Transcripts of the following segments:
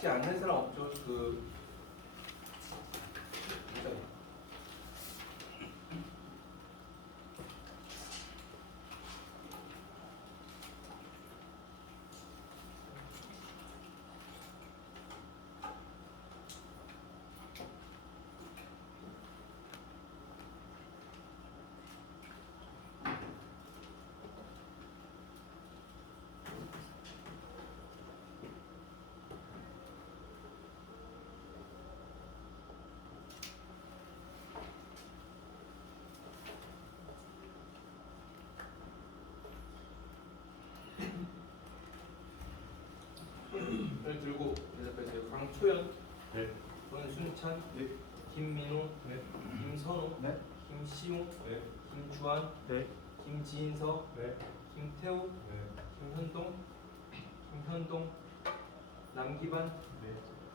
받지 않는 사람 없죠? 그 을 들고 대답하세요. 강초연, 네. 권순찬, 네. 김민호, 네. 김선우, 네. 김시우, 네. 김주환, 네. 김지인서, 네. 김태우, 네. 김현동, 남기반, 네.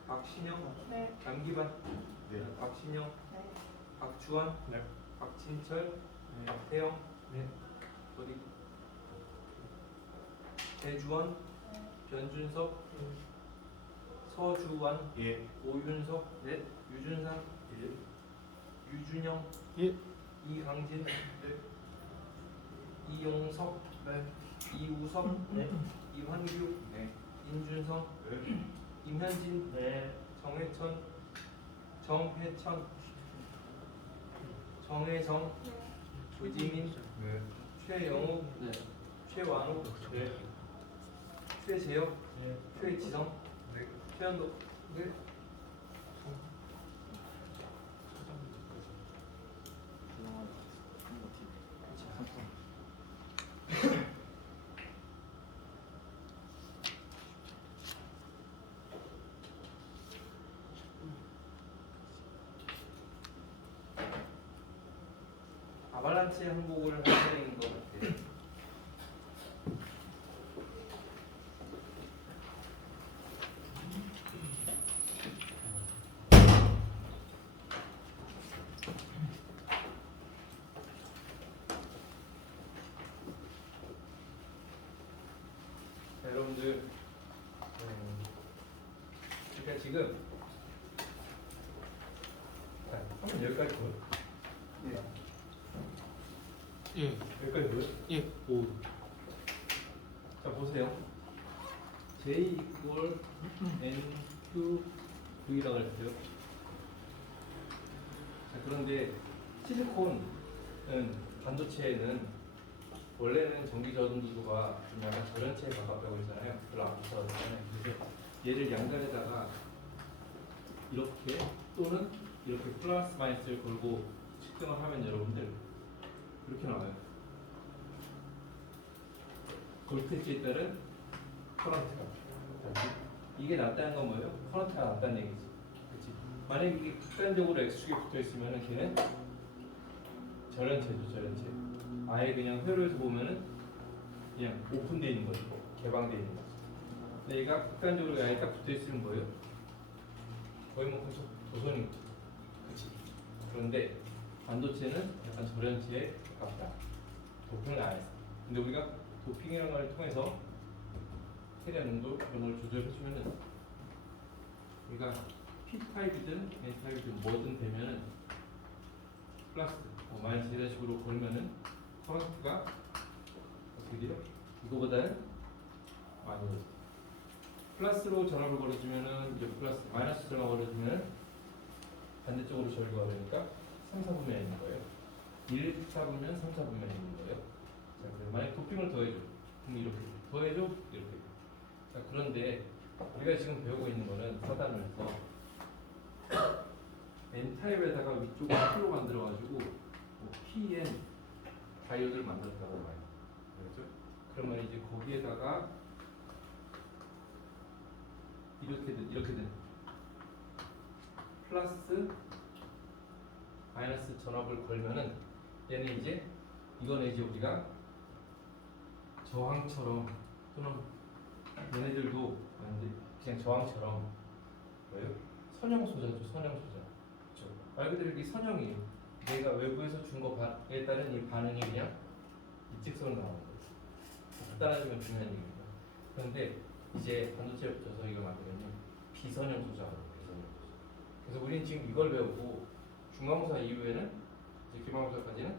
박신영, 네. 남기반, 네. 박신영, 네. 박주환, 네. 박진철, 네. 박태영, 네. 어디? 배주원, 변준석, 서주환, 예. 오윤석, 유준상, 유준영, 예. 이강진, 이용석, 이우석, 이환규, 임준성, 임현진, 정혜천, 정혜천, 정혜정, 조지민, 네. 최영우, 최완우, 최재혁, 네. 최지성, 네. 최현도. 아발란치 항복을 하는 것 같아요. 자, 여러분들, 그러니까 지금 한번 여기까지 보여. 예. 여기까지 보여. 예. 오. 자, 보세요. J equal NQ V라고 했어요. 자, 그런데 실리콘은 반도체에는 원래는 전기 전도도가 좀 약간 저전체에 가깝다고 했잖아요. 별로 안 무서웠잖아요. 그래서 얘를 양갈에다가 이렇게 또는 이렇게 플러스 마이너스를 걸고 측정을 하면 여러분들 이렇게 나와요. 볼테이지에 따른 커런트가. 이게 낮다는 건 뭐예요? 커런트가 낮다는 얘기지. 그렇지? 만약에 이게 극단적으로 X축에 붙어 있으면은 걔는 저련체죠, 저련체. 아예 그냥 회로에서 보면은 그냥 오픈되어 있는 거죠. 개방되어 있는 거죠. 근데 얘가 극단적으로 아예 딱 붙어 있으면 뭐예요? 거의 뭐 도선이 그치? 그런데 반도체는 약간 저련체에 가깝다. 도핑을 안 했어. 근데 우리가 도핑이라는 걸 통해서 최대한 농도 이런 걸 조절해주면은 우리가 P 타입이든 N 타입이든 뭐든 되면은 플러스 마이너스 이런 식으로 걸면은 커런트가 어떻게 돼요? 이거보다는 많이 올라요. 플러스로 전압을 걸어주면은 이제 플러스 마이너스 전압을 걸어주면은 반대쪽으로 전류가 되니까 3, 4분면에 있는 거예요. 1, 4분면, 3, 4분면에 있는 거예요. 자, 그래서 만약 도핑을 더해줘. 그럼 이렇게 더해줘 이렇게. 자, 그런데 우리가 지금 배우고 있는 거는 4단원에서 N타입에다가 위쪽을 P로 만들어가지고 뭐 PN 다이오드를 만들었다고 봐요. 그렇죠? 그러면 이제 거기에다가 이렇게든 플러스 마이너스 전압을 걸면은 얘는 이제 이거는 이제 우리가 저항처럼 또는 얘네들도 그냥 저항처럼 뭐예요? 선형 소자죠, 선형 소자. 그렇죠? 말 그대로 이게 선형이에요. 내가 외부에서 준 거에 따른 이 반응이 그냥 일직선으로 나오는 거예요. 간단하지만 중요한 얘기입니다. 그런데 이제 반도체에 붙여서 이걸 만들면 비선형 소자예요. 비선형 소자. 그래서 우리는 지금 이걸 배우고 중간고사 이후에는 이제 기말고사까지는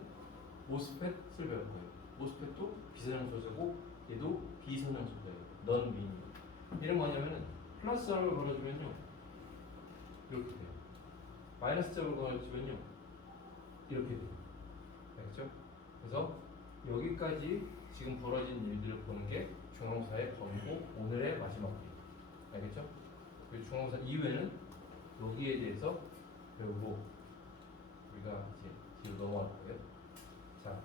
모스펫을 배울 거예요. 모스펫도 비선형 소자고 얘도 비선형 소자예요. 넌 미니. 얘는 뭐냐면은 플러스 점을 걸어주면요 이렇게 돼요. 마이너스 점을 걸어주면요 이렇게 돼요. 알겠죠? 그래서 여기까지 지금 벌어진 일들을 보는 게 중간고사의 범위고 오늘의 마지막 일. 알겠죠? 그리고 중간고사 이후에는 여기에 대해서 배우고 우리가 이제 뒤로 넘어갈 거예요. 자,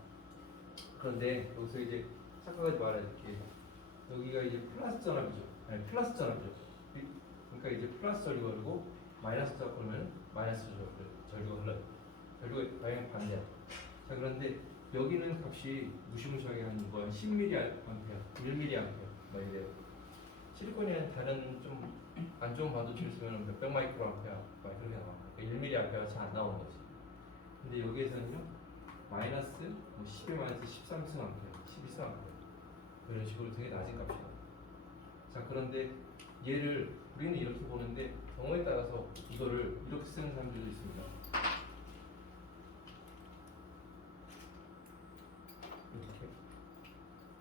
그런데 여기서 이제 착각하지 말아야 될 게 여기가 이제 플러스 전압이죠. 아니 플러스 전압이죠. 그러니까 이제 플러스 전압이 걸리고 마이너스 전압 걸면 마이너스 전압이 흘러요. 결국에 방향 반대야. 자, 그런데 여기는 값이 무시무시하게 하는 거야. 10mA, 1mA 막 이래요. 실리콘이 다른 좀 안 좋은 반도체를 쓰면 몇백 마이크로 암페어 막 그렇게 나와. 그러니까 1mA가 잘 안 나오는 거지. 근데 여기에서는요 마이너스 10에 마이너스 13승 암페어, 12승 암페어 이런 식으로 되게 낮은 값이야. 자, 그런데 얘를 우리는 이렇게 보는데 경우에 따라서 이거를 이렇게 쓰는 사람들도 있습니다. 이렇게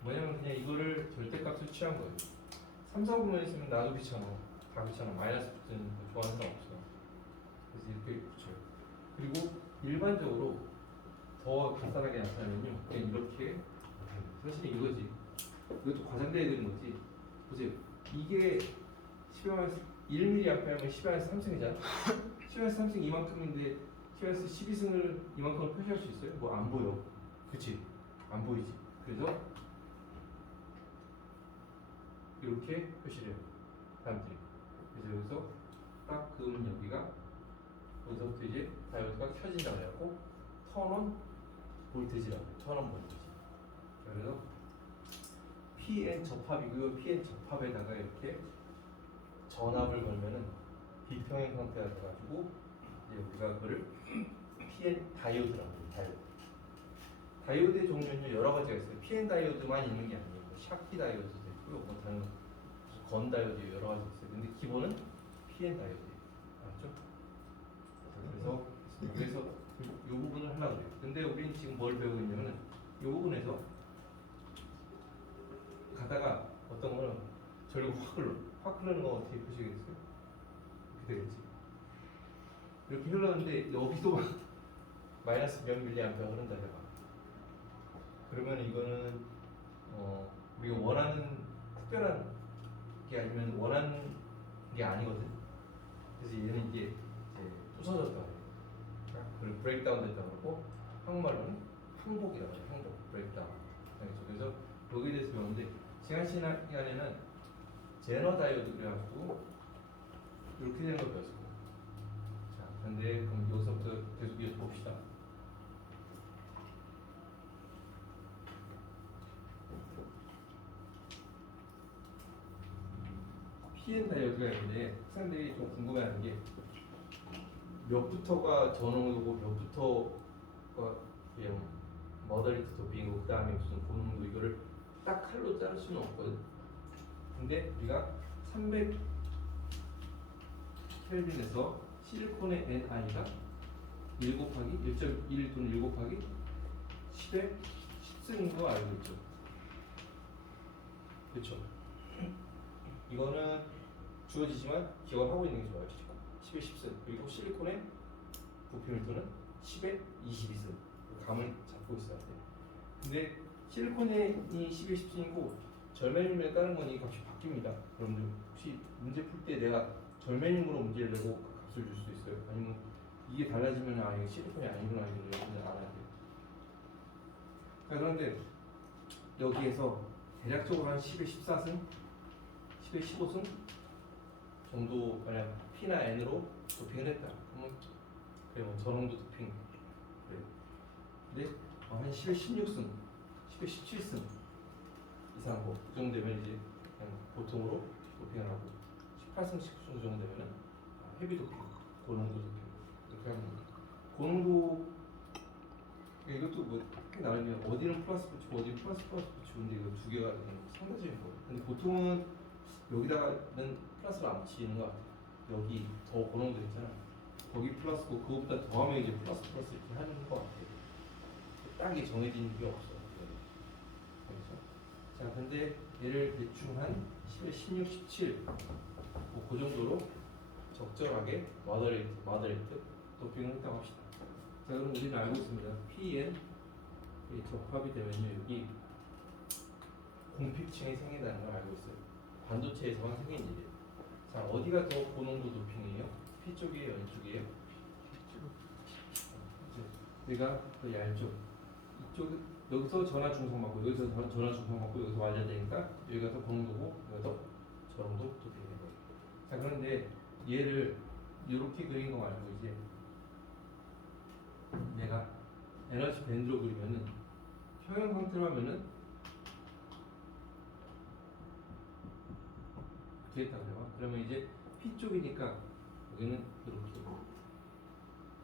뭐냐면 그냥 이거를 절대값을 취한 거예요. 3, 4분면 있으면 나도 귀찮아. 다 귀찮아. 마이너스 붙는 거 좋아하는 사람 없어. 그래서 이렇게 붙여요. 그리고 일반적으로 더 간단하게 나타내면요 그냥 이렇게 사실 이거지. 이것도 과장되어 있는 거지. 보세요. 이게 10에 1mA 하면 10에 3승이잖아. 10에 3승 이만큼인데 10에 12승을 이만큼을 표시할 수 있어요? 뭐 안 보여. 그치? 안 보이지. 그래서 이렇게 표시를 해요. 사람들이. 그래서 여기서 딱 그으면 여기가 여기서부터 이제 다이오드가 켜진다고 해갖고 턴온 볼테지라고 해요. 턴온 볼테지. 그래서 PN 접합이고요. PN 접합에다가 이렇게 전압을 걸면은 비평행 형태가 돼가지고 이제 우리가 그거를 PN 다이오드라고 해요. 다이오드의 종류는 여러 가지가 있어요. PN 다이오드만 있는 게 아니에요. 샤키 다이오드도 있고요. 뭐 다른 건 다이오드 여러 가지 있어요. 근데 기본은 PN 다이오드예요. 알았죠? 그래서 이 부분을 하려고 그래요. 근데 우리는 지금 뭘 배우고 있냐면 이 부분에서 가다가 어떤 거는 저리로 확 흐르는 거 어떻게 보시겠어요? 이렇게 되겠지. 이렇게 흘렀는데 여기도 마이너스 몇 밀리암페어 흐른다 해봐. 그러면 이거는 우리가 원하는 특별한 게 아니면 원하는 게 아니거든. 그래서 얘는 이제 부서졌다 그래요. 그리고 브레이크다운 됐다 그러고 한국말로는 항복이라고 해요. 항복, 브레이크다운. 그래서 여기에 대해서 배웠는데 지난 시간에는 제너 다이오드 그래가지고 이렇게 되는 걸 배웠어요. 자, 근데 그럼 여기서부터 계속 이어서 봅시다. PN 다이오드가 있는데 학생들이 좀 궁금해하는 게 몇부터가 전원이고 몇부터가 그냥 머더리트 도핑이고 그 다음에 무슨 고농도 이거를 딱 칼로 자를 수는 없거든. 근데 우리가 300 켈빈에서 실리콘의 NI가 1 곱하기 1.1 또는 1 곱하기 10의 10승인 거 알고 있죠? 그렇죠? 이거는 주어지지만 기억을 하고 있는 게 좋아요. 10의 10승. 그리고 실리콘의 부피 밀도는 10의 22승. 감을 잡고 있어야 돼. 근데 실리콘이 10의 10승이고 절매님에 따른 건 이 값이 바뀝니다. 여러분들 혹시 문제 풀 때 내가 절매님으로 문제를 내고 그 값을 줄 수 있어요? 아니면 이게 달라지면 아 이거 실리콘이 아니구나 이걸 여러분들 알아야 돼요. 그런데 여기에서 대략적으로 한 10의 14승, 10의 15승 정도 만약 P나 N으로 도핑을 했다. 그러면 그래 뭐 저농도 도핑 그래. 근데 한 10의 16승, 10의 17승 이상 뭐그 정도 되면 이제 그냥 보통으로 도핑을 하고 18승, 19승 정도 되면은 헤비 도핑, 고농도 도핑 이렇게 하는 겁니다. 고농도 이것도 뭐 나름이면 어디는 플러스 붙이고 어디는 플러스 붙이고 근데 이거 두 개가 상대적인 거예요. 근데 보통은 여기다가는 플러스를 안 붙이는 것 같아요. 여기 더 고농도 있잖아. 거기 플러스고 그것보다 더하면 이제 플러스 플러스 이렇게 하는 것 같아. 딱이 정해진 게 없어. 그래서 자 근데 얘를 대충 한 10에 16, 17 뭐 그 정도로 적절하게 마더레이트 도핑을 했다고 합시다. 자 그럼 우리는 알고 있습니다. PN 이 적합이 되면요 여기 공핍층이 생긴다는 걸 알고 있어요. 반도체에서만 생긴 일이에요. 자 어디가 더 고농도 도핑이에요? P 쪽이에요, N 쪽이에요? 내가 그 얇죠. 이쪽 여기서 전화 중성 맞고 여기서 전화 중성 맞고 여기서 맞아야 되니까 여기가 더 고농도고 여기가 더 저농도 도핑이 되는 거예요. 자 그런데 얘를 이렇게 그린 거 말고 이제 내가 에너지 밴드로 그리면은 평형 상태로 하면은 이렇게 했다고요. 그러면 이제 P 쪽이니까 여기는 이렇게,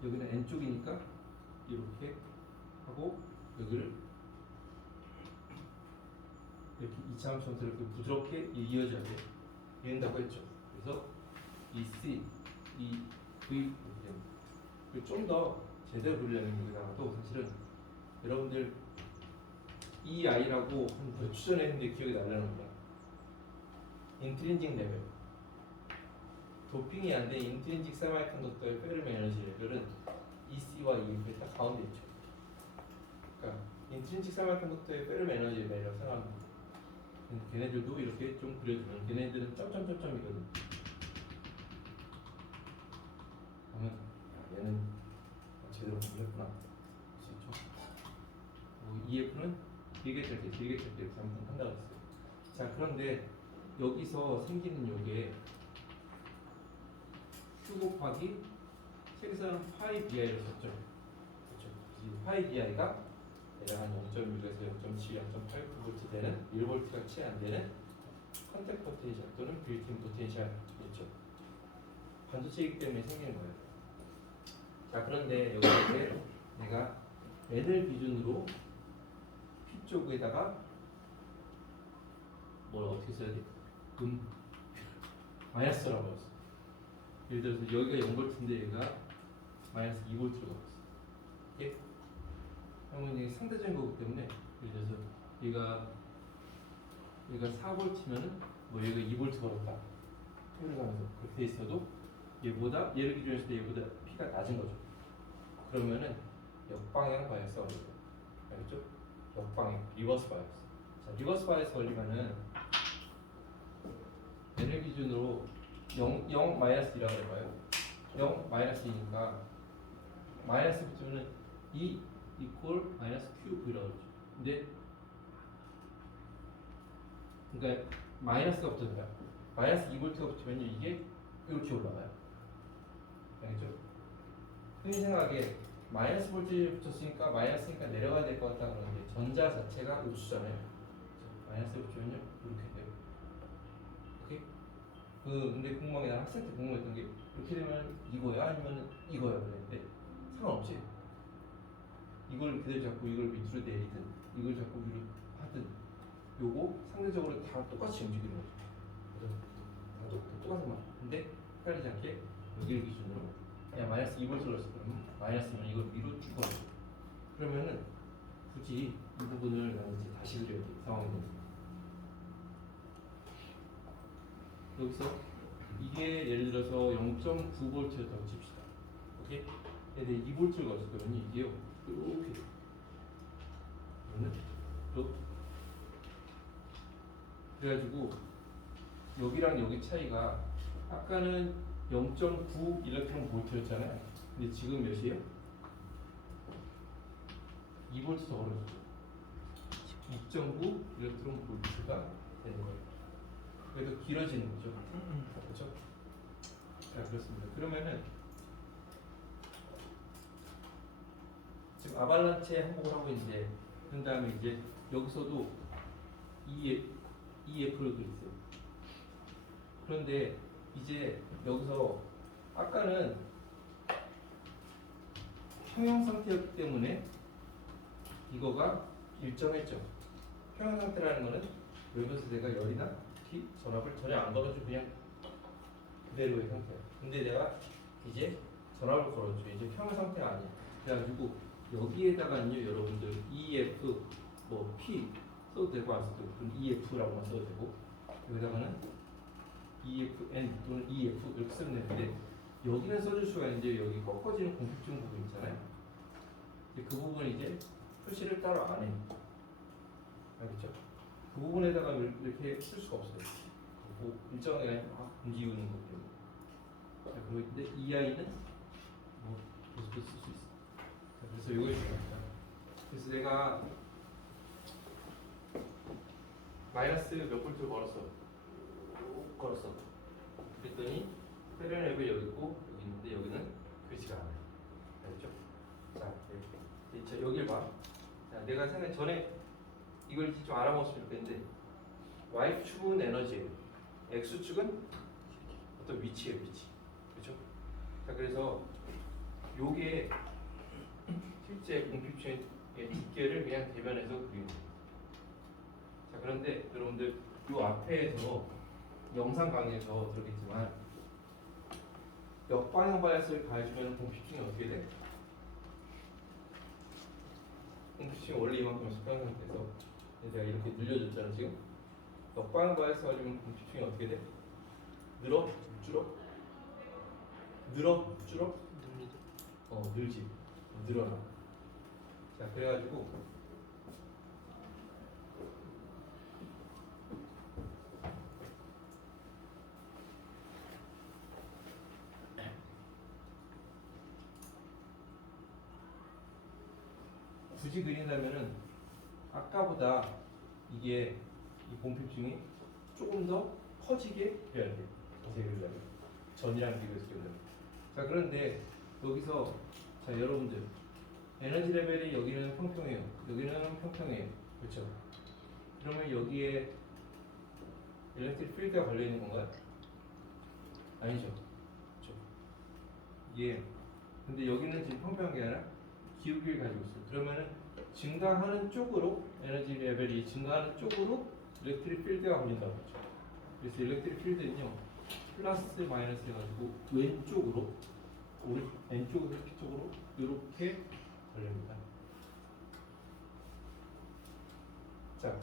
여기는 N 쪽이니까 이렇게 하고 여기를 이렇게 이차함처럼 이렇게 부드럽게 이어져야 돼. 이은다고 했죠. 그래서 이 C, 이 V 좀 더 제대로 그리려면 여기다가도 사실은 여러분들 이 아이라고 한 몇 주 전에 했는데 기억이 나려는 거야. 인트린직 레벨 도핑이 안 된 인트린직 세마이컨덕터의 페르미 에너지 레벨은 EC와 EF의 딱 가운데 있죠. 그러니까 인트린직 세마이컨덕터의 페르미 에너지 레벨이라고 생각하면 돼. 걔네들도 이렇게 좀 그려주면 걔네들은 점점점점이거든. 그러면 야, 얘는 제대로 공부했구나. EF는 길게 짧게 이렇게 한다고 했어요. 자 그런데 여기서 생기는 요게 Q 곱하기 책에서는 파이 BI를 썼죠. 그렇죠. 이 파이 BI가 대략 한 0.6에서 0.7, 0.8V 되는 1V가 채 안 되는 컨택 포텐셜 또는 빌트인 포텐셜이죠. 반도체이기 때문에 생기는 거예요. 자 그런데 여기에 내가 N을 기준으로 P 쪽에다가 뭘 어떻게 써야 돼? 마이너스라고 했어. 예를 들어서 여기가 0V인데 얘가 마이너스 2V로 가봤어. 예? 그러면 이게 상대적인 거기 때문에 예를 들어서 얘가 4V면은 뭐 얘가 2V 걸었다. 흘러가면서 그렇게 돼 있어도 얘보다 얘를 기준했을 때 얘보다 P가 낮은 거죠. 그러면은 역방향 바이어스가 걸려요. 알겠죠? 역방향 리버스 바이어스. 자, 리버스 바이어스 걸리면은 얘를 기준으로 0 마이너스 2라고 해봐요. 0 마이너스 2니까 마이너스 붙으면은 2 이퀄 마이너스 QV라고 그러죠. 근데 그러니까 마이너스가 붙어요. 마이너스 2V가 붙으면 이게 이렇게 올라가요. 알겠죠? 흔히 생각하기에 마이너스 볼트에 붙였으니까 마이너스니까 내려가야 될 것 같다 그러는데 전자 자체가 우수잖아요. 마이너스에 붙으면요 이렇게 돼요. 오케이? 근데 궁금한 게 난 학생 때 궁금했던 게 이렇게 되면 이거야 아니면 이거야 그랬는데 상관없지. 이걸 그대로 잡고 이걸 밑으로 내리든 이걸 잡고 위로 하든 요거 상대적으로 다 똑같이 움직이는 거죠. 그래서 다 똑같은 말. 근데 헷갈리지 않게 여기를 기준으로 그냥 마이너스 2V를 넣었을 그러면 마이너스면 이걸 위로 쭉 가요. 그러면은 굳이 이 부분을 나는 이제 다시 그려야 돼. 상황이 되면 여기서 이게 예를 들어서 0.9V였다고 칩시다. 오케이? 근데 2V를 넣었을 거면 이게요 이렇게 돼요. 그러면 그래가지고 여기랑 여기 차이가 아까는 0.9 일렉트론 볼트였잖아요. 근데 지금 몇이에요? 2V 더 벌어졌죠. 2.9 일렉트론 볼트가 되는 거예요. 그래도 길어지는 거죠. 그렇죠? 자 그렇습니다. 그러면은 지금 아발란체 항목을 하고 있는데 그 다음에 이제 여기서도 EF를 그렸어요. 그런데 이제 여기서 아까는 평형 상태였기 때문에 이거가 일정했죠. 평형 상태라는 거는 여기서 내가 열이나 기, 전압을 전혀 안 걸어주고 그냥 그대로의 상태야. 근데 내가 이제 전압을 걸어줘. 이제 평형 상태가 아니야. 그래가지고 여기에다가는요, 여러분들 EF 뭐 P 써도 되고 안 써도 되고, 그럼 EF라고만 써도 되고, 여기다가는 EFN 또는 EF 이렇게 쓰면 되는데, 여기는 써줄 수가 있는데 여기 꺾어지는 공식중 부분 있잖아요. 그 부분은 이제 표시를 따로 안 해. 알겠죠? 그 부분에다가 이렇게 쓸 수가 없어요. 뭐 일정하게 막 움직이는 것 때문에. 자, 그리고 근데 이 아이는 뭐 계속 쓸 수 있어. 자, 그래서 이거 중요합니다. 그래서 내가 마이너스 몇 볼트 걸었어. 그랬더니 페르네벨 여기 있고 여기 있는데 여기는 그렇지가 않아요. 알겠죠? 자, 여기를 봐. 자, 내가 생각 전에 이걸 좀 알아먹었으면 좋겠는데 Y축은 에너지예요. X축은 어떤 위치예요, 위치. 그렇죠? 자, 그래서 요게 실제 공핍층의 두께를 그냥 대변해서 그리는 거예요. 자, 그런데 여러분들 요 앞에서 영상 강의에서 들었겠지만 역방향 바이어스를 가해주면 공핍층이 어떻게 돼? 공핍층이 원래 이만큼에서 평행 상태에서 내가 이렇게 늘려줬잖아 지금. 역방향 바이어스 가지면 공핍층이 어떻게 돼? 늘어? 줄어? 늘어? 줄어? 늘지. 늘어나. 자, 그래가지고 굳이 그린다면은 아까보다 이게 이 본핍층이 조금 더 커지게 그려야 돼. 자세히 그리려면 전이랑 비교해서 그리려면. 자, 그런데 여기서 자, 여러분들 에너지 레벨이 여기는 평평해요. 여기는 평평해요. 그렇죠? 그러면 여기에 일렉트릭 필드가 걸려 있는 건가요? 아니죠. 그렇죠? 이게 근데 여기는 지금 평평한 게 아니라 기울기를 가지고 있어요. 그러면은 증가하는 쪽으로 에너지 레벨이 증가하는 쪽으로 일렉트릭 필드가 걸린다고 했죠. 그래서 일렉트릭 필드는요 플러스 마이너스 해가지고 왼쪽으로 왼쪽으로 쪽으로 이렇게 걸립니다. 자,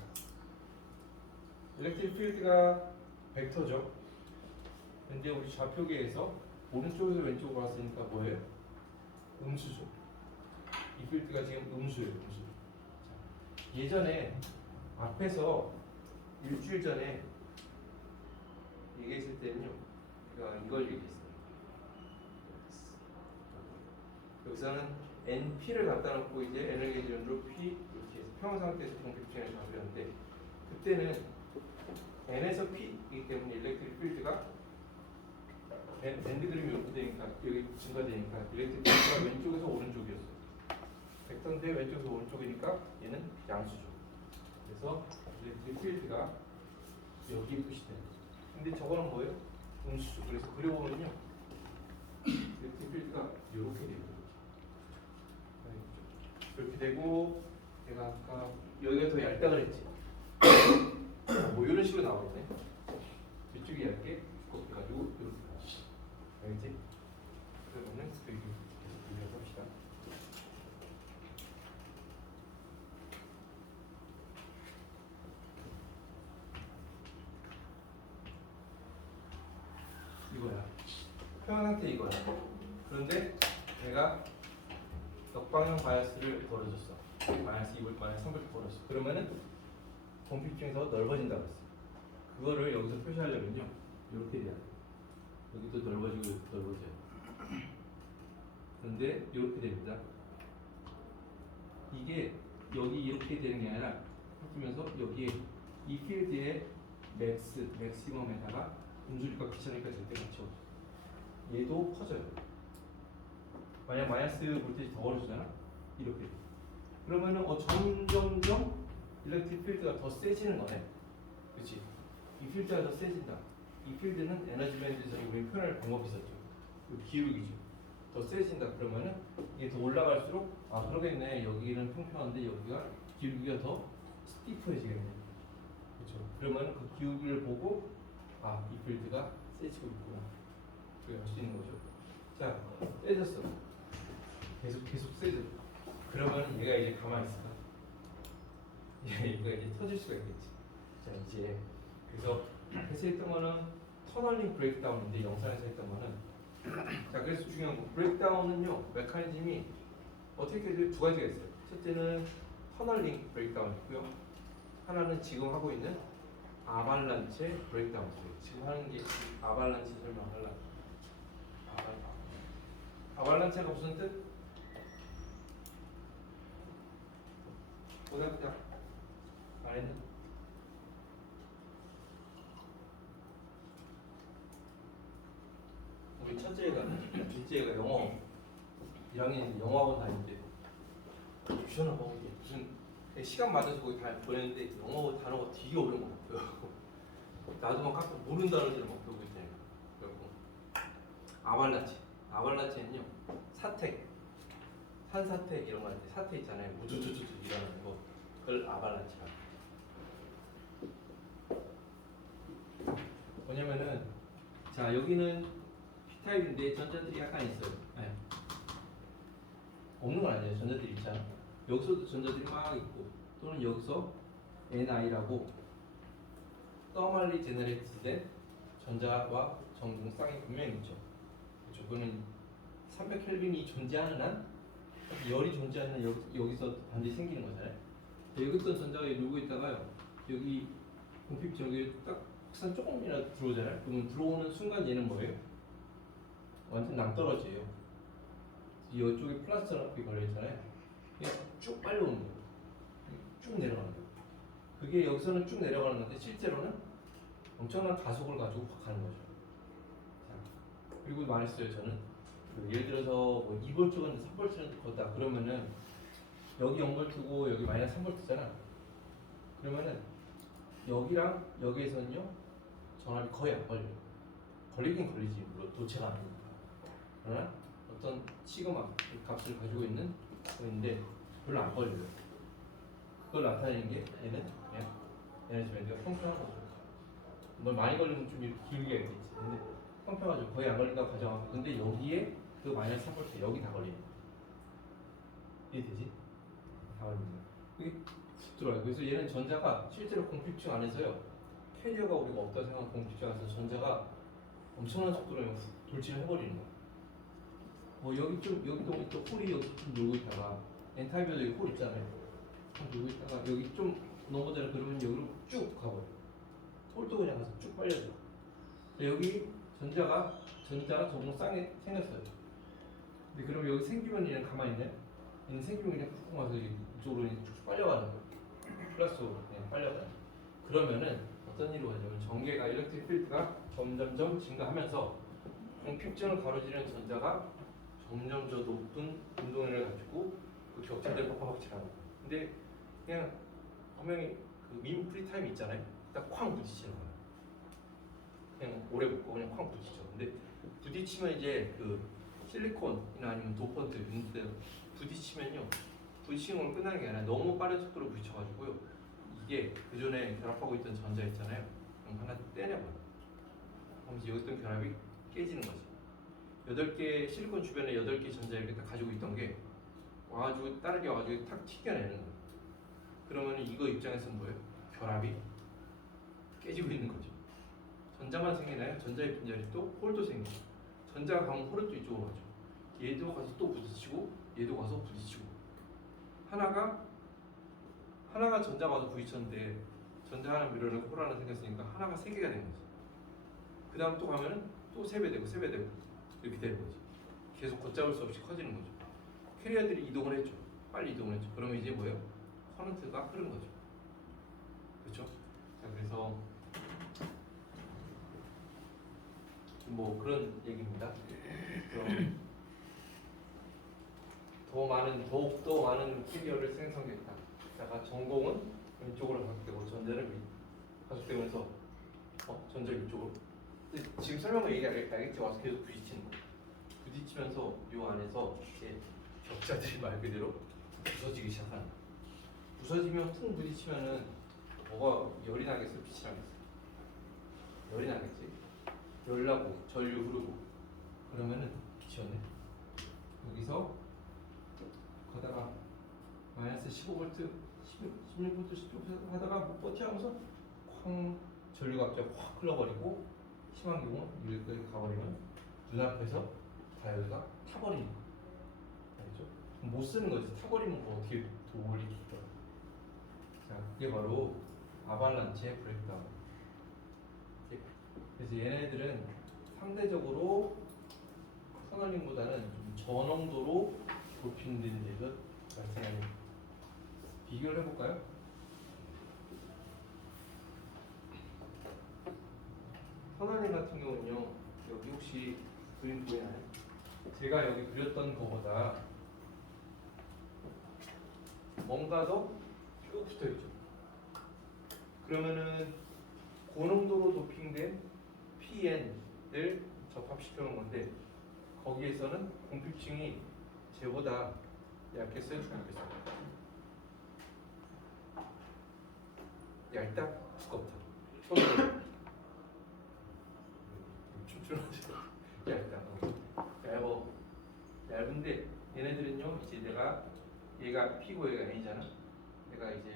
일렉트릭 필드가 벡터죠. 근데 우리 좌표계에서 오른쪽에서 왼쪽으로 왔으니까 뭐예요? 음수죠. 이 필드가 지금 음수예요. 음수. 자, 예전에 앞에서 일주일 전에 얘기했을 때는요, 제가 이걸 얘기했어요. 여기서는 NP를 갖다 놓고 이제 에너지 전으로 P 이렇게 해서 평형 상태에서 공급층을 잡으려는데 그때는 N에서 P이기 때문에 일렉트릭 필드가 밴드 그림이 이렇게 되니까 여기 증가되니까 일렉트릭 필드가 왼쪽에서 오른쪽이었어요. 벡터인데 왼쪽에서 오른쪽이니까 얘는 양수죠. 그래서 일렉트릭 필드가 여기에 표시되는 거죠. 근데 저거는 뭐예요? 음수죠. 그래서 그려보면요 일렉트릭 필드가 이렇게 됩니다. 이렇게 되고 내가 아까 여기가 더 얇다 그랬지. 뭐 이런 식으로 나오겠네. 이쪽이 얇게 두껍게 가지고 이렇게 가지. 알겠지? 그러면은 여기 계속 돌려서 합시다. 이거야. 평형 상태 이거야. 그런데 내가 역방향 바이어스를 걸어줬어. 마이너스 2V, 마이너스 3V 걸었어. 그러면은 공핍층에서 넓어진다고 했어. 그거를 여기서 표시하려면요, 이렇게 돼야 돼. 여기도 넓어지고 넓어져요. 그런데 이렇게 됩니다. 이게 여기 이렇게 되는 게 아니라 섞으면서 여기에 이 필드의 맥시멈에다가 음수니까 귀찮으니까 절대 같이 없어. 얘도 커져요. 만약 마이너스 볼테이지 더 걸어주잖아? 이렇게 돼. 그러면은 점점점 일렉트릭 필드가 더 세지는 거네. 그렇지? 이 필드가 더 세진다. 이 필드는 에너지 밴드에서 우리 표현할 방법이 있었죠. 그 기울기죠. 더 세진다. 그러면은 이게 더 올라갈수록 아 그러겠네. 여기는 평평한데 여기가 기울기가 더 스티프해지겠네. 그렇죠? 그러면은 그 기울기를 보고 아 이 필드가 세지고 있구나. 그게 할 수 있는 거죠. 자, 세졌어. 계속 세져. 그러면 얘가 이제 가만히 있을까? 얘가 이제 터질 수가 있겠지. 자, 이제 그래서 앞에서 했던 거는 터널링 브레이크다운인데 영상에서 했던 거는 자, 그래서 중요한 거 브레이크다운은요 메커니즘이 어떻게 해도 두 가지가 있어요. 첫째는 터널링 브레이크다운이 있고요. 하나는 지금 하고 있는 아발란체 브레이크다운이에요. 지금 하는 게 아발란체 설명하려고. 아발란체가 무슨 뜻? 보자. 말했나? 우리 첫째가 둘째가 영어 1학년 영어학원 다니는데 유치원하고 이게 무슨 시간 맞아서 거기 다 보냈는데 영어 단어가 되게 어려운 거 같고요. 나도 막 깜짝 모르는 단어들을 막 배우고 있다니까. 그래갖고 아발란체는요 사택, 산사택 이런 거 할 때 사태 있잖아요. 우두두두두 일어나는 거 그걸 아발란체라고. 뭐냐면은 자 여기는 P타입인데 전자들이 약간 있어요. 네. 없는 건 아니에요. 전자들이 있잖아. 여기서도 전자들이 막 있고 또는 여기서 NI라고 떠멀리 제너레이트된 전자와 전등 쌍이 분명히 있죠. 그렇죠. 그거는 300켈빈이 존재하는 한 열이 존재하는 한 여기서 반드시 생기는 거잖아요. 여기 있던 전자가 놀고 있다가요. 여기 공핍 저기 딱 확산 조금이라도 들어오잖아요. 그러면 들어오는 순간 얘는 뭐예요? 완전 낭떠러지예요. 이쪽에 플러스 전압이 걸려있잖아요. 그냥 쭉 빨려오는 거예요. 쭉 내려가는 거예요. 그게 여기서는 쭉 내려가는 건데 실제로는 엄청난 가속을 가지고 확 가는 거죠. 자, 그리고 말했어요. 저는 예를 들어서 뭐 2V는 3V는 걷다 그러면은 여기 0V고 여기 마이너스 3V잖아. 그러면은 여기랑 여기에서는요 전압이 거의 안 걸려요. 걸리긴 걸리지 물론 도체가 아니니까. 그러나 어떤 시그마 값을 가지고 있는 거인데 별로 안 걸려요. 그걸 나타내는 게 얘는 그냥 에너지밴드가 평평한 거죠. 뭐 많이 걸리면 좀 이렇게 길게 있겠지. 근데 평평하죠. 거의 안 걸린다고 가정하고. 근데 여기에 그 마이너스 3V 여기 다 걸리는 거예요. 이해되지? 다 걸립니다. 이게 훅 들어와요. 그래서 얘는 전자가 실제로 공핍층 안에서요. 캐리어가 우리가 없다고 생각하는 공핍층 안에서 전자가 엄청난 속도로 훅 돌진을 해버리는 거예요. 뭐 여기 또 홀이 여기 좀 놀고 있다가 엔타이브에도 여기 홀 있잖아요. 놀고 있다가 여기 좀 넘어져라 그러면 여기로 쭉 가버려. 홀도 그냥 가서 쭉 빨려져. 여기 전자가 조금 쌍에 생겼어요. 근데 그럼 여기 생기면 얘는 가만히 있네. 얘는 생기면 그냥 푹 와서 이쪽으로 쭉 빨려가는 거예요. 플러스로 그냥 빨려가요. 그러면은 어떤 일이 가냐면 전개가 일렉트릭 필드가 점점점 증가하면서 공핍증을 가로지르는 전자가 점점 더 높은 운동량을 가지고 그 격차들을 팍팍 칠하는 거예요. 근데 그냥 분명히 그 민 프리타임 있잖아요. 딱 쾅 부딪히는 거예요. 그냥 오래 붙고 그냥 쾅 부딪히죠. 근데 부딪히면 이제 그 실리콘이나 아니면 도퍼트 이런 데 부딪히면요. 부딪히는 건 끝나는 게 아니라 너무 빠른 속도로 부딪혀가지고요. 이게 그 전에 결합하고 있던 전자 있잖아요. 그럼 하나 떼내버려요. 그럼 여기 있던 결합이 깨지는 거지. 8개 실리콘 주변에 8개 전자 이렇게 딱 가지고 있던 게 와가지고 다르게 와가지고 탁 튀겨내는 거예요. 그러면 이거 입장에서는 뭐예요? 결합이 깨지고 있는 거죠. 전자만 생기나요? 전자의 빈자리 또 홀도 생기고 전자가 가면 홀은 또 이쪽으로 가죠. 얘도 가서 또 부딪히고 얘도 가서 부딪히고 하나가 전자가 와서 부딪혔는데 전자 하나 밀어내고 홀 하나 생겼으니까 하나가 3개가 된 거지. 그 다음 또 가면은 또 3배 되고 3배 되고 이렇게 되는 거지. 계속 걷잡을 수 없이 커지는 거죠. 캐리어들이 이동을 했죠. 빨리 이동을 했죠. 그러면 이제 뭐예요? 커런트가 흐른 거죠. 그렇죠? 자, 그래서 뭐 그런 얘기입니다. 그럼 더욱더 많은 캐리어를 생성했다. 자가 전공은 왼쪽으로 가속되고 전자를 가속되면서 전자 위쪽으로. 근데 지금 설명을 얘기하겠지 와서 계속 부딪히는 거예요. 부딪히면서 이 안에서 이제 격자들이 말 그대로 부서지기 시작하는 거예요. 부서지면 쿵 부딪히면은 뭐가 열이 나겠어, 빛이 나겠어? 열이 나겠지. 열 나고 전류 흐르고 그러면은 지웠네. 여기서 거다가 마이너스 15V, 16V, 16V 하다가 못 버텨 하면서 쾅 전류가 갑자기 확 흘러버리고 심한 경우 여기까지 가버리면 눈앞에서 다이오드가 타버리는 거 알죠? 못 쓰는 거지. 타버리면 그거 어떻게 돌리기가. 자, 그게 바로 아발란체 브레이크다운. 그래서 얘네들은 상대적으로 터널링보다는 좀 저농도로 도핑된 잭을 발생합니다. 비교를 해볼까요? 터널링 같은 경우는요, 여기 혹시 그림 보이나요? 제가 여기 그렸던 것보다 뭔가 더 쭉 붙어있죠. 그러면은 고농도로 도핑된 PN을 접합시켜 놓은 건데 거기에서는 공필층이 쟤보다 약했어요? 약했어요? 얇다? 두껍다? 손으로 춤추나죠? 얇다. 얇어. 얇은데 얘네들은요 이제 얘가 P고 얘가 N이잖아. 얘가 이제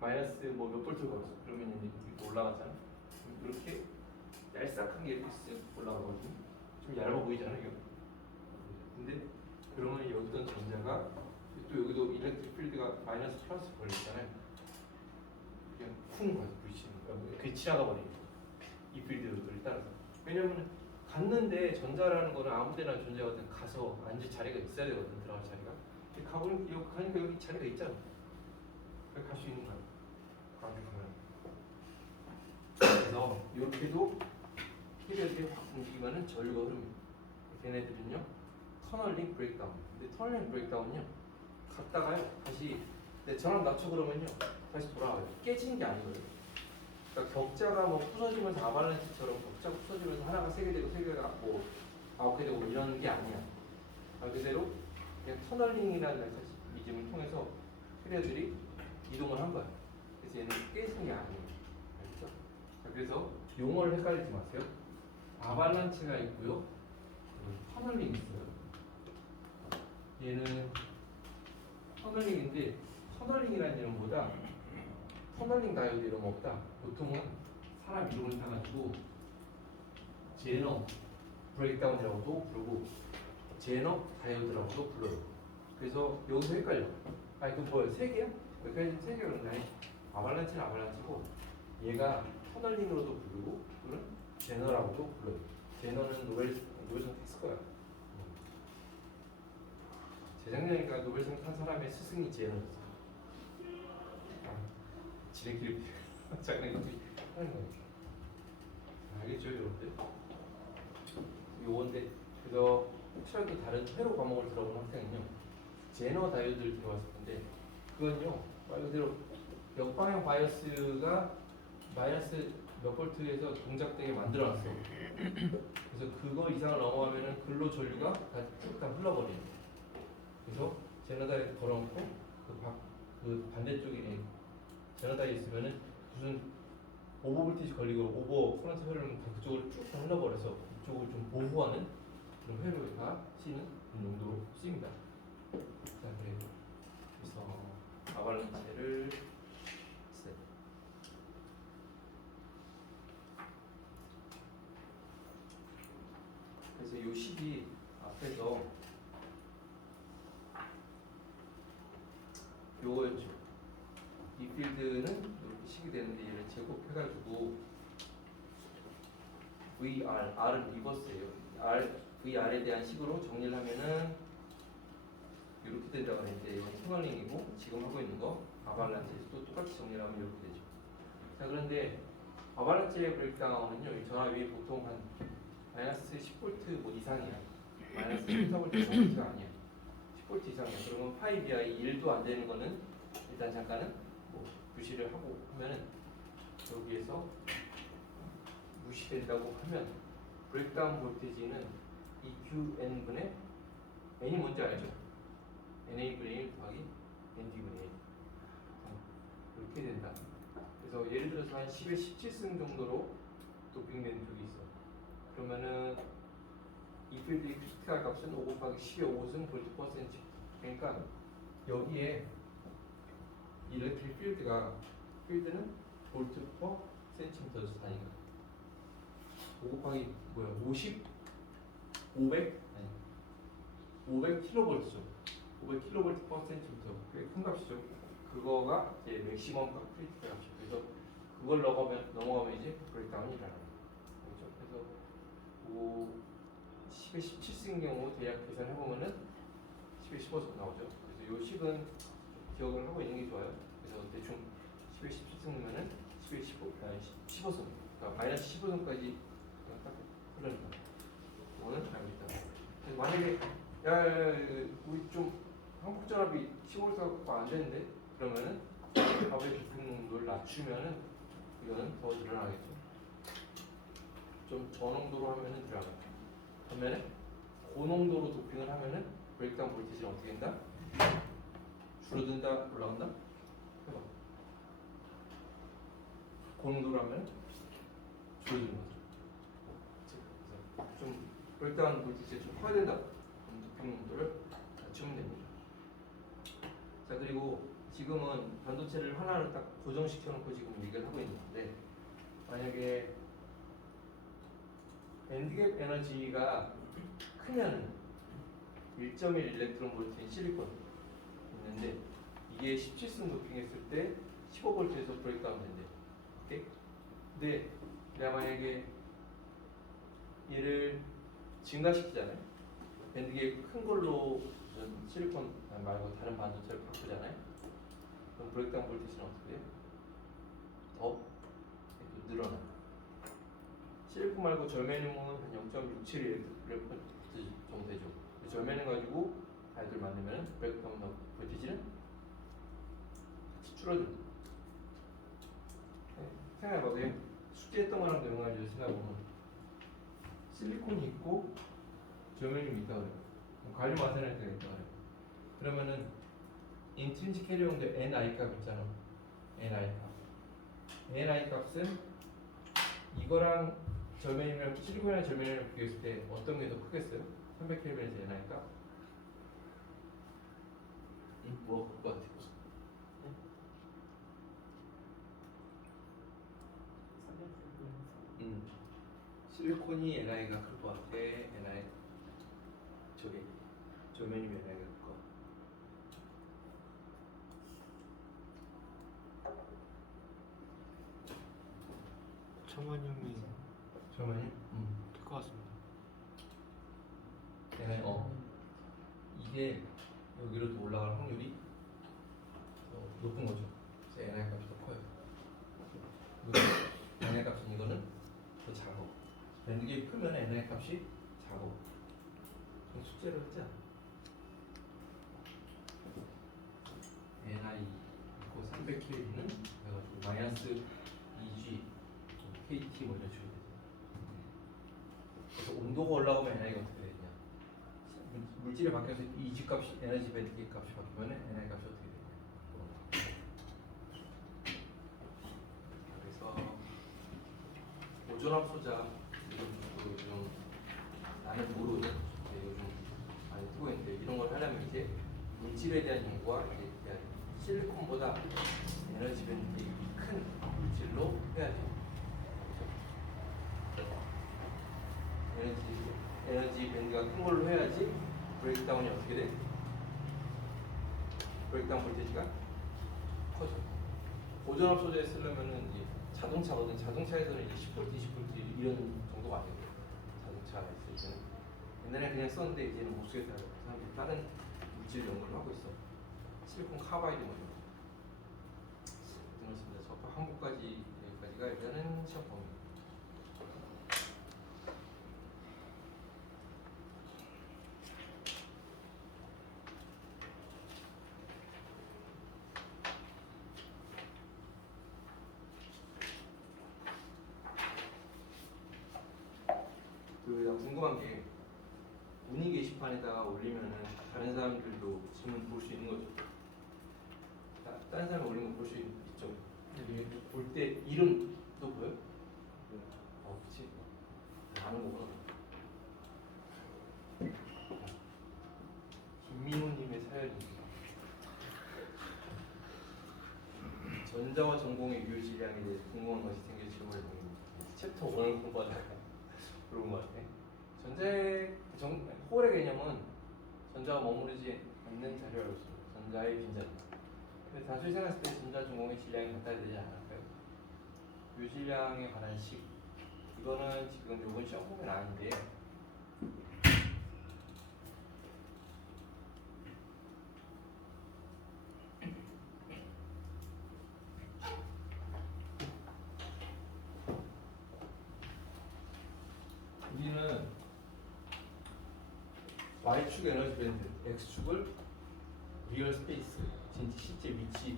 마이너스 뭐 몇 볼트 걸었어. 그러면 이제 이렇게 올라가잖아. 이렇게 얄싹한 게 이렇게 쓱 올라가거든. 좀 얇아 보이잖아 이거. 근데 그러면 여기 있던 전자가 또 여기도 일렉트릭 필드가 마이너스 플러스 걸렸잖아요. 그냥 쿵 가서 부딪히는 거야. 그게 지나가 버리는 거야. 이 필드를 따라서. 왜냐면 갔는데 전자라는 거는 아무데나 존재가 가서 앉을 자리가 있어야 되거든. 들어갈 자리가. 가보니 여기 가니까 여기 자리가 있잖아. 갈 수 있는 거야. 가면. 그래서 이렇게도 피리어드에 확 움직이면은 전류가 흐릅니다. 걔네들은요 터널링 브레이크다운. 근데 터널링 브레이크다운은요 갔다가요 다시 전압 낮춰 그러면요 다시 돌아와요. 깨지는 게 아니거든요. 그러니까 격자가 뭐 부서지면서 아발란체처럼 격자가 부서지면서 하나가 3개 되고 3개가 뭐 9개 되고 이런 게 아니야. 말 그대로 그냥 터널링이라는 메커니즘을 통해서 피리어들이 이동을 한 거야. 그래서 얘는 깨지는 게 아니에요. 알겠죠? 자, 그래서 용어를 헷갈리지 마세요. 아발란체가 있고요. 터널링이 있어요. 얘는 터널링인데 터널링이라는 이름보다 터널링 다이오드 이름 없다. 보통은 사람 이름을 타가지고 제너 브레이크다운이라고도 부르고 제너 다이오드라고도 불러요. 그래서 여기서 헷갈려. 아 이거 뭐야? 3개야? 여기까지 3개가 그런데 아발란체는 아발란체고 얘가 터널링으로도 부르고 또는 제너라고도 불러요. 제너는 노벨상 탔을 거야. 재작년인가 노벨상 탄 사람의 스승이 제너였어. 지네끼리 장난이 하는 거예요. 알겠죠, 여러분들? 요건데 그래서 혹시라도 다른 회로 과목을 들어본 학생은요 제너 다이오드를 들어봤을 텐데 그건요 말 그대로 역방향 바이어스가 마이너스 몇 볼트에서 동작되게 만들어놨어요. 그래서 그거 이상을 넘어가면은 근로 전류가 쭉 다 흘러버려요. 그래서 제너 다이오드 걸어놓고 그 반대쪽에 제너 다이오드 있으면은 무슨 오버 볼티지 걸리고 오버 커런트 흐르면 그쪽으로 쭉 다 흘러버려서 이쪽을 좀 보호하는 그런 회로가 쓰이는 용도로 쓰입니다. 자, 그래서 아발란체를 쓰. 그래서 이 식이 앞에서 요거였죠. 이 필드는 이렇게 식이 되는데 얘를 제곱해가지고 VR, R은 리버스예요. VR에 대한 식으로 정리를 하면은 이렇게 된다고 했는데 이건 터널링이고 지금 하고 있는 거 아발란체에서도 똑같이 정리를 하면 이렇게 되죠. 자 그런데 아발란체 브레이크다운은요 이 전압이 보통 한 마이너스 10V 뭐 이상이야. 마이너스 14V 이상이 아니야. 10V 이상이야. 그러면 파이 BI 1도 안 되는 거는 일단 잠깐은 뭐 무시를 하고 하면은 여기에서 무시된다고 하면 브레이크다운 볼테이지는 EQN분의 N이 뭔지 알죠? NA분의 1 더하기 ND분의 1 이렇게 된다. 그래서 예를 들어서 한 10에 17승 정도로 도핑된 적이 있어. 그러면은 이 필드의 크리티컬 값은 5 곱하기 10의 5승 볼트 퍼 센티. 그러니까 여기에 일렉트릭 필드는 볼트 퍼 센티미터에서 단위가 5 곱하기 뭐야 500 아니 500 킬로볼트죠. 500 킬로볼트 퍼 센티미터. 그게 큰 값이죠. 그거가 이제 맥시멈 값 크리티컬 값이죠. 그래서 그걸 넘어가면 이제 브레이크다운이 일어나요. 그렇죠? 그래서 10의 17승인 경우 대략 계산해보면은 10의 15승 나오죠. 그래서 이 식은 기억을 하고 있는 게 좋아요. 그래서 대충 10의 17승이면은 10의 15승. 그러니까 마이너스 15승까지 딱 흐르는 거예요. 이거는 알고 있다. 그래서 만약에 우리 좀 한국전압이 15승가 안 되는데 그러면은 밥의 부품농도를 낮추면은 이거는 더 늘어나겠죠. 좀 저농도로 하면은 늘어나겠죠. 반면에 고농도로 도핑을 하면은 브레이크다운 볼티지는 어떻게 된다? 줄어든다, 올라간다? 해봐. 고농도로 하면 줄어드는 거죠. 그래서 좀 브레이크다운 볼티지가 좀 커야 된다. 그럼 도핑 농도를 낮추면 됩니다. 자, 그리고 지금은 반도체를 하나를 딱 고정시켜놓고 지금 얘기를 하고 있는 건데, 만약에 밴드갭 에너지가 크면은 1.1 일렉트론 볼트인 실리콘 있는데 이게 17승 도핑했을 때 15볼트에서 브레이크다운 된대. 오케이? 근데 내가 만약에 얘를 증가시키잖아요. 밴드갭 큰 걸로 무슨 실리콘 말고 다른 반도체를 바꾸잖아요. 그럼 브레이크다운 볼티지는 어떻게 돼요? 더 늘어나. 실리콘 말고 절메늄은 한 0.67 일렉트론 정도 되죠. 절메늄 가지고 아이들 만들면 브레이크다운 볼티지는 같이 줄어든다. 네, 생각해봐도 숙제했던 거랑 내용을 생각해보면 실리콘이 있고 절메늄이 있다 그래요. 관리 마사할 때가 있다 그래요. 그러면은 인트린식 캐리온도 NI 값 있잖아. NI 값. NI 값은 이거랑 절메늄이랑 실리콘이랑 절메늄을 비교했을 때 어떤 게 더 크겠어요? 300켈빈에서 NI 값? 뭐 그럴 것 같아요. 실리콘이 NI가 클 것 같아. NI 저기 절메늄이 NI가 클 것 같아. 정원님이 절메늄? 될 것 같습니다. NI 이게 여기로 더 올라갈 확률이 더 높은 거죠. 그래서 NI 값이 더 커요. NI 값은 이거는 더 작아. 밴드갭이 크면 NI 값이 작아. 좀 숙제를 했지 않아? NI 있고 300K는 그래가지고 마이너스 2G KT 뭐 이런 식으로 되죠. 그래서 온도가 올라오면 NI가 어떻게 되냐? 물질이 바뀌어서 EG 값이 에너지 밴드갭 값이 바뀌면 NI 값이 어떻게 되냐? 그래서 오존합 소자 요즘 나는 모르거든. 요즘 많이 뜨고 있는데 이런 걸 하려면 이제 물질에 대한 연구와 이제 실리콘보다 에너지 밴드가 큰 물질로 해야죠. 에너지 밴드가 큰 걸로 해야지 브레이크다운이 어떻게 돼? 브레이크다운 볼테이지가 커져. 고전압 소재에 쓰려면은 이제 자동차거든. 자동차에서는 이제 10V, 20V 이런 정도가 아니에요. 자동차가 있을 때는 옛날에 그냥 썼는데 이제는 못 쓰겠다. 사람들이 다른 물질 연구를 하고 있어. 실리콘 카바이드 뭐 이런 거. 그렇습니다. 저 한국까지 여기까지가 일단은 시험 범위. 궁금한 게 문의 게시판에다가 올리면은 다른 사람들도 질문 볼 수 있는 거죠. 다른 사람이 올린 거 볼 수 있죠. 볼 때 이름도 보여? 그치. 아는 거구나. 전자와 전공의 유효 질량에 대해 궁금한 것이 생겨 질문을 드립니다. 챕터 1을 공부하다가 그런 것 같아. 홀의 개념은 전자와 머무르지 않는 자료를 알고 있습니다. 전자의 빈자리. 근데 단순히 생각했을 때 전자 전공의 질량이 같아야 되지 않을까요? 유질량에 관한 식. 이거는 지금 요번 시험 보면 아닌데요. 우리는 Y축 에너지 밴드, X축을 리얼 스페이스, 진짜 실제 위치에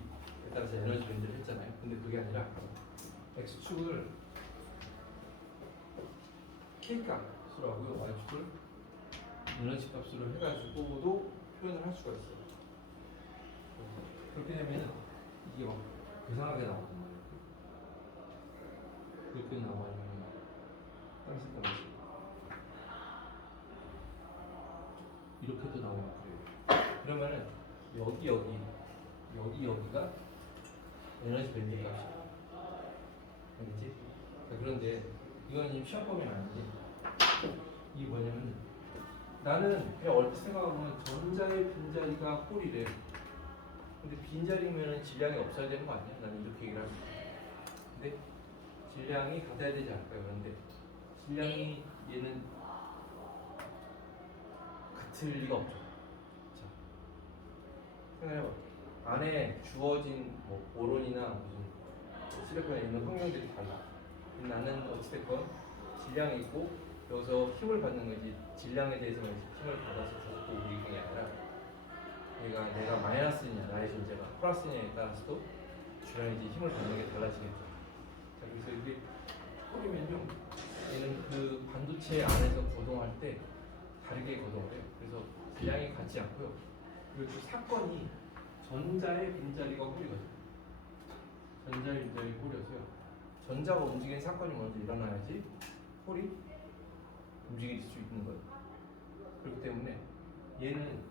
따라서 에너지 밴드를 했잖아요. 근데 그게 아니라 X축을 K값으로 하고요. Y축을 에너지 값으로 해가지고도 표현을 할 수가 있어요. 그렇게 되면 이게 막 이상하게 나오단 말이에요. 그렇게 나와요. 땅실 거지. 이렇게도 나오고 그래요. 그러면은 여기가 에너지 밴드 값이야. 알겠지? 자, 그런데 이건 지금 시험 범위는 아니지. 이게 뭐냐면 나는 그냥 얼핏 생각하면 전자의 빈자리가 홀이래. 근데 빈자리면은 질량이 없어야 되는 거 아니야? 나는 이렇게 얘기를 합니다. 근데 질량이 같아야 되지 않을까요? 그런데 질량이 얘는 같을 리가 없죠. 자, 생각해봐. 안에 주어진 뭐 보론이나 무슨 실리콘에 있는 환경들이 달라. 나는 어찌됐건 질량이 있고 여기서 힘을 받는 거지 질량에 대해서는 힘을 받아서 자꾸 우리는 게 아니라 내가 마이너스냐 나의 존재가 플러스냐에 따라서도 주량이 이제 힘을 받는 게 달라지겠죠. 자, 그래서 이게 홀이면요 얘는 그 반도체 안에서 거동할 때 다르게 거동을 해요. 그래서 질량이 같지 않고요. 그리고 그 사건이 전자의 빈자리가 홀이거든요. 전자의 빈자리 홀이어서요. 전자가 움직이는 사건이 먼저 일어나야지 홀이 움직일 수 있는 거예요. 그렇기 때문에 얘는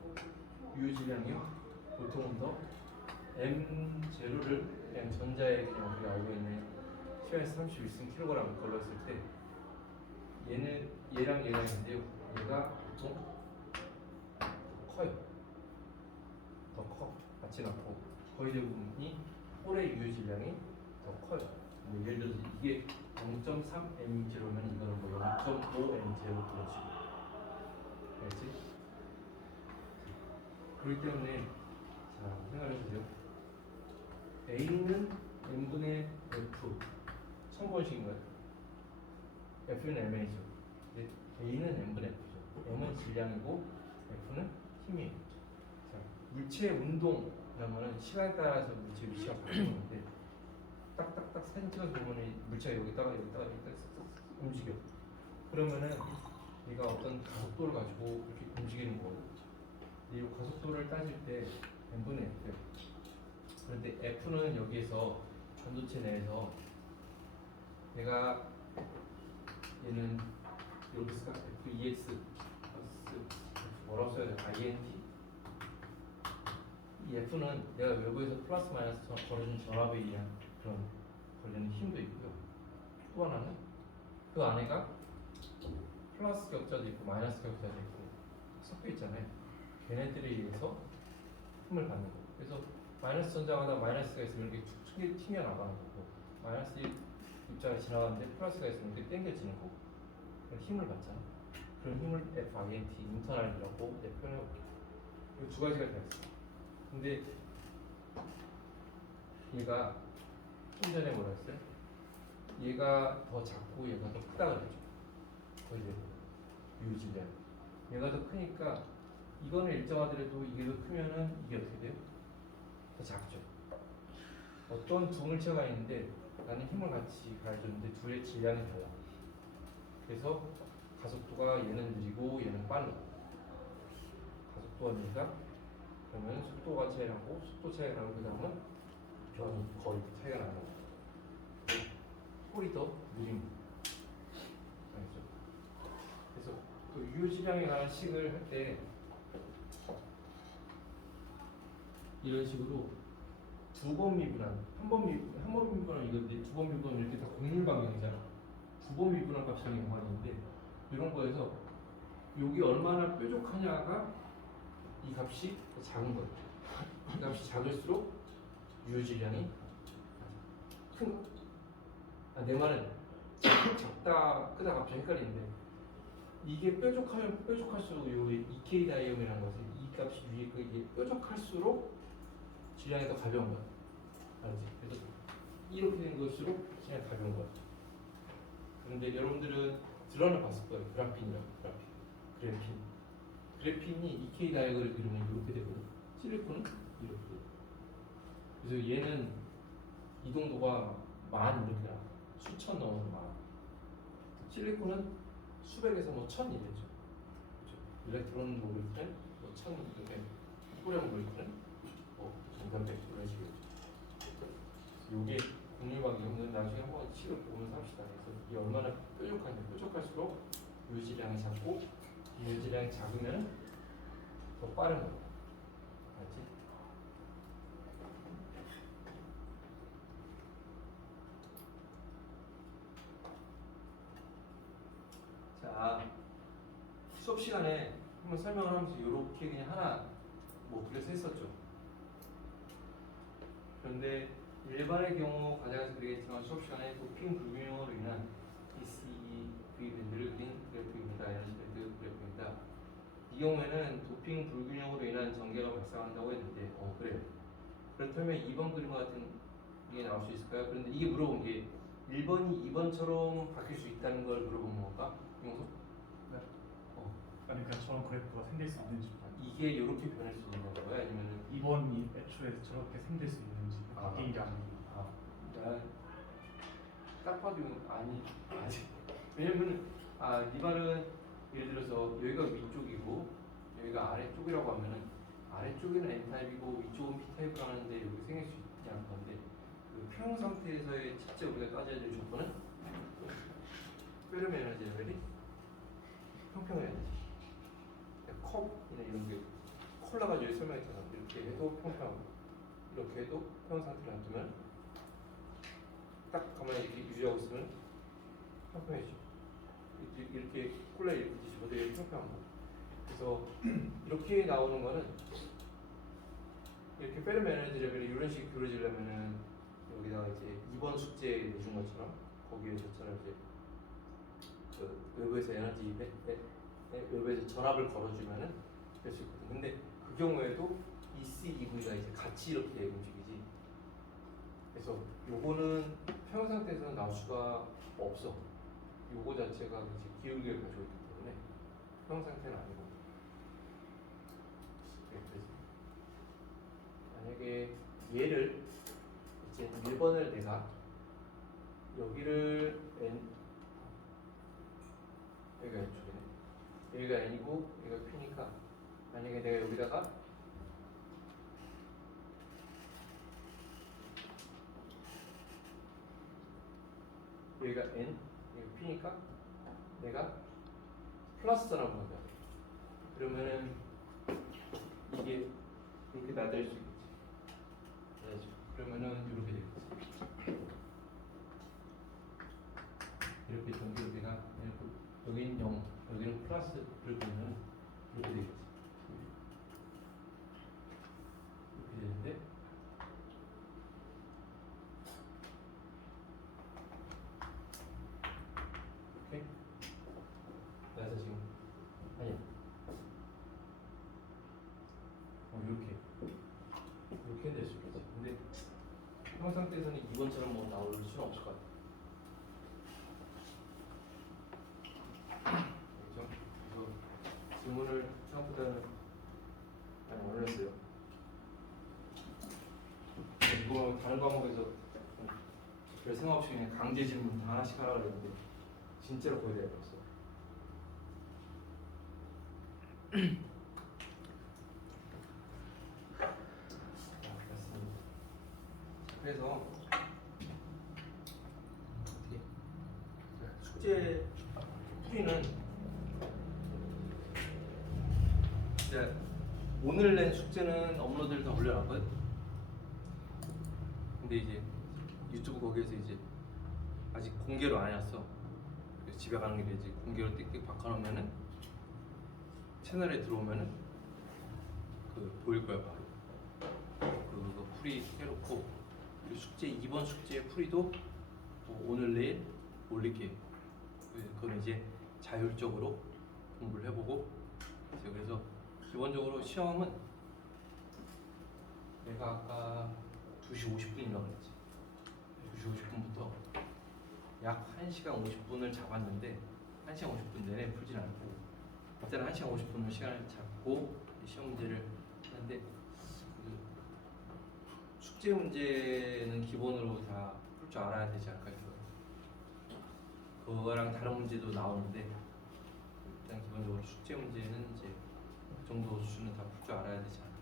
유효질량이요 보통은 더 M0를 그냥 전자의 그냥 우리가 알고 있는 시간에서 31승 킬로그램을 걸렀을 때 얘랑 얘랑인데요. 얘가 보통 커요. 더 커. 같진 않고 거의 대부분이 홀의 유효질량이 더 커요. 뭐 예를 들어서 이게 0.3M0면 이거는 뭐 0.5M0 그런 식으로. 알겠지? 그렇기 때문에 자 생각을 해보세요. A는 N분의 F 1000번씩인가요? F는 M이죠. 근데 A는 N분의 F죠. M은 질량이고 F는 힘이에요. 자, 물체의 운동이라면 시간에 따라서 물체 위치가 바뀌는데 딱딱딱 사진 찍어서 보면 물체가 여기다가 움직여. 그러면은 얘가 어떤 가속도를 가지고 이렇게 움직이는 거예요. 이 가속도를 따질 때 n분의 f. 그런데 f는 여기에서 반도체 내에서 내가 얘는 여기 있을까? FEX 플러스 뭐라고 써야 돼? INT. 이 F는 내가 외부에서 플러스 마이너스 걸어준 전압에 의한 그런 걸리는 힘도 있고요. 또 하나는 그 안에가 플러스 격자도 있고 마이너스 격자도 있고 섞여 있잖아요. 걔네들에 의해서 힘을 받는 거고. 그래서 마이너스 전장하다 마이너스가 있으면 이렇게 툭 튀겨나가는 거고 마이너스 입자가 지나가는데 플러스가 있으면 이렇게 당겨지는 거고 힘을 받잖아. 그런 힘을 FINT, 인터널이라고 표현해볼게요. 이 두 가지가 다 있어. 근데 얘가 좀 전에 뭐라 했어요? 얘가 더 작고 얘가 더 크다 그랬죠. 거의 유질량. 얘가 더 크니까 이거는 일정하더라도 이게 더 크면은 이게 어떻게 돼요? 더 작죠. 어떤 두 물체가 있는데 나는 힘을 같이 가해줬는데 둘의 질량이 달라. 그래서 가속도가 얘는 느리고 얘는 빨라. 가속도가 느리다? 그러면 속도가 차이 나고 속도 차이가 나고 그 다음은 변이 거의 차이가 나는 거죠. 홀이 더 느립니다. 알겠죠? 그래서 또 유효질량에 관한 식을 할 때 이런 식으로 두 번 미분한, 한 번 미분한 이건데 두 번 미분은 이렇게 다 곡률 반경이잖아. 두 번 미분한 값이랑 연관이 있는데 이런 거에서 여기 얼마나 뾰족하냐가 이 값이 작은 거예요. 이 값이 작을수록 유효질량이 큰 거. 내 말은 작다 크다 갑자기 헷갈리는데 이게 뾰족하면 뾰족할수록 요 EK 다이옴이라는 것은 이 값이 위에 거 이게 뾰족할수록 질량이 더 가벼운 거야. 알지? 그래서 이렇게 된 것일수록 질량이 가벼운 거야. 그런데 여러분들은 드러나 봤을 거예요. 그래핀이라고 그래핀이 EK 다이그를 그리면 이렇게 되거든. 실리콘은 이렇게 돼. 그래서 얘는 이동도가 만 이렇게 나와. 수천 넘어서 만. 실리콘은 수백에서 뭐 천 이랬죠. 그렇죠? 일렉트론 먹을 때는 뭐천 이렇게 뿌려 먹을 때는 뭐 몇백 이런 식이겠죠. 요게 곡률방이 없는 나중에 한번 식을 보면서 합시다. 그래서 이게 얼마나 뾰족한지 뾰족할수록 유질량이 작고 유질량이 작으면 더 빠른 거예요. 알지? 자, 수업 시간에 한번 설명을 하면서 이렇게 그냥 하나 뭐 그래서 했었죠. 그런데 일반의 경우 가장에서 그리겠지만 수업 시간에 도핑 불균형으로 인한 ECV 밴드를 그린 그래프입니다. 에너지 밴드 그래프입니다. 이 경우에는 도핑 불균형으로 인한 전개가 발생한다고 했는데, 그래요. 그렇다면 2번 그림과 같은 게 나올 수 있을까요? 그런데 이게 물어본 게 1번이 2번처럼 바뀔 수 있다는 걸 물어본 건가? 용서? 네. 아니 그냥 저런 그래프가 생길 수 있는지 이게 이렇게 변할 수 있는 거야? 아니면 2번이 애초에 저렇게 생길 수 있는지 바뀐 게 아니고 딱 봐도 아니 왜냐면 네 말은 예를 들어서 여기가 위쪽이고 여기가 아래쪽이라고 하면은 아래쪽에는 N타입이고 위쪽은 P타입을 하는데 여기 생길 수 있냐는 건데 그 평형 상태에서의 첫째 우리가 따져야 될 조건은 페르미 에너지 레벨이 평평 에너지 컵이나 이런 게 콜라가 여기 설명했잖아. 이렇게 해도 평평하고 이렇게 해도 평형 상태를 놔두면 딱 가만히 이렇게 유지하고 있으면 평평해지죠. 이렇게 콜라 이렇게 뒤집어도 이렇게 평평한 거. 그래서 이렇게 나오는 거는 이렇게 페르미 에너지 레벨이 이런 식으로 그려지려면은 여기다가 이제 2번 숙제 내준 것처럼 거기에 저처럼 이제 그 외부에서 에너지 외부에서 전압을 걸어주면은 될 수 있거든. 근데 그 경우에도 EC, EV가 이제 같이 이렇게 움직이지. 그래서 요거는 평형 상태에서는 나올 수가 없어. 요거 자체가 이제 기울기를 가지고 있기 때문에 평형 상태는 아니고. 그래서 만약에 얘를 이제 1번을 내가 여기를 여기가 N쪽이네. 여기가 N이고 여기가 P니까 만약에 내가 여기다가 여기가 N, 여기가 P니까 내가 플러스 전압을 한다. 그러면은 이게 이렇게 나댈 수 있겠지. 그러면은 이렇게 되겠지. 이렇게 전기료비가 여기는 0, 여기는 플러스를 보면 이렇게 되겠지. 이렇게 되는데 이렇게 그래서 지금 아니야. 이렇게 될 수 있겠지. 근데 평 상태에서는 2번처럼 뭐 나올 수는 없을 것 같아. 그렇죠? 그래서 질문을 생각보다는 많이 어려웠어요. 이거 다른 과목에서 별 생각 없이 그냥 강제 질문 다 하나씩 하라고 그랬는데 진짜로 거의 다 해봤어. 그래서 숙제 풀이는 이제 오늘 낸 숙제는 업로드를 다 올려놨거든. 근데 이제 유튜브 거기에서 이제 아직 공개로 안 해놨어. 그래서 집에 가는 길에 이제 공개로 띡띡 바꿔놓으면은 채널에 들어오면은 그 보일 거야 바로. 그거 풀이 해놓고 그 숙제 2번 숙제 풀이도 뭐 오늘 내일 올릴게. 그건 이제 자율적으로 공부를 해보고. 그래서 기본적으로 시험은 내가 아까 2시 50분이라고 그랬지. 2시 50분부터 약 1시간 50분을 잡았는데 1시간 50분 내내 풀진 않고 일단 1시간 50분을 시간을 잡고 시험 문제를 하는데 그 숙제 문제는 기본으로 다 풀 줄 알아야 되지 않을까 해서 그거랑 다른 문제도 나오는데 일단 기본적으로 숙제 문제는 이제 그 정도 수준은 다 풀 줄 알아야 되지 않을까.